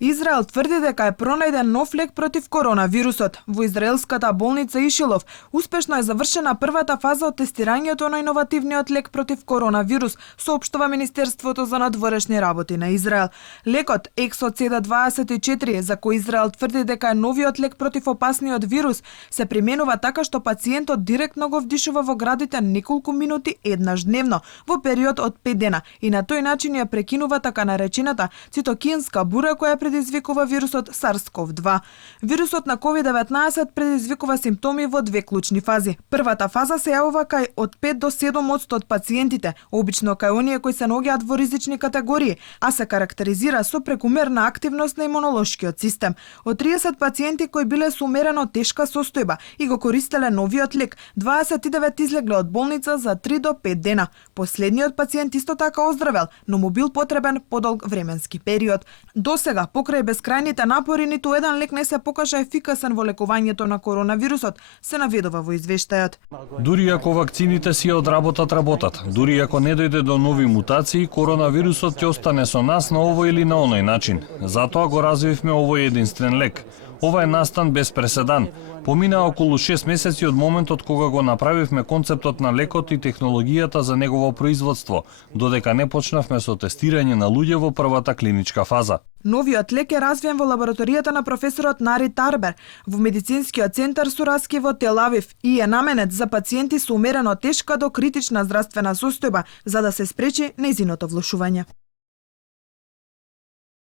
Израел тврди дека е пронајден нов лек против коронавирусот. Во израелската болница Ишилов успешно е завршена првата фаза од тестирањето на иновативниот лек против коронавирус, соопштува Министерството за надворешни работи на Израел. Лекот Ексоцеда-24, за кој Израел тврди дека е новиот лек против опасниот вирус, се применува така што пациентот директно го вдишува во градите неколку минути еднаш дневно, во период од 5 дена, и на тој начин ја прекинува така наречената цитокинска бура која предизвикува вирусот SARS-CoV-2. Вирусот на COVID-19 предизвикува симптоми во две клучни фази. Првата фаза се јавува кај од 5 до 7% од пациентите, обично кај оние кои се наоѓаат во ризични категории, а се карактеризира со прекумерна активност на имунолошкиот систем. Од 30 пациенти кои биле со умерено тешка состојба и го користеле новиот лек, 29 излегле од болница за 3 до 5 дена. Последниот пациент исто така оздравел, но му бил потребен подолг временски период. Досега, покрај безкрајните напори, ниту еден лек не се покажа ефикасен во лекувањето на коронавирусот, се наведува во извештајот. Дури ако вакцините си работат, дури ако не дојде до нови мутации, коронавирусот ќе остане со нас на овој или на оној начин. Затоа го развивме овој единствен лек. Ова е настан без преседан. Помина околу 6 месеци од моментот кога го направивме концептот на лекот и технологијата за негово производство, додека не почнавме со тестирање на луѓе во првата клиничка фаза. Новиот лек е развиен во лабораторијата на професорот Нари Тарбер во медицинскиот центар Сураски во Тел Авив и е наменет за пациенти со умерено тешка до критична здравствена состојба, за да се спречи нејзиното влошување.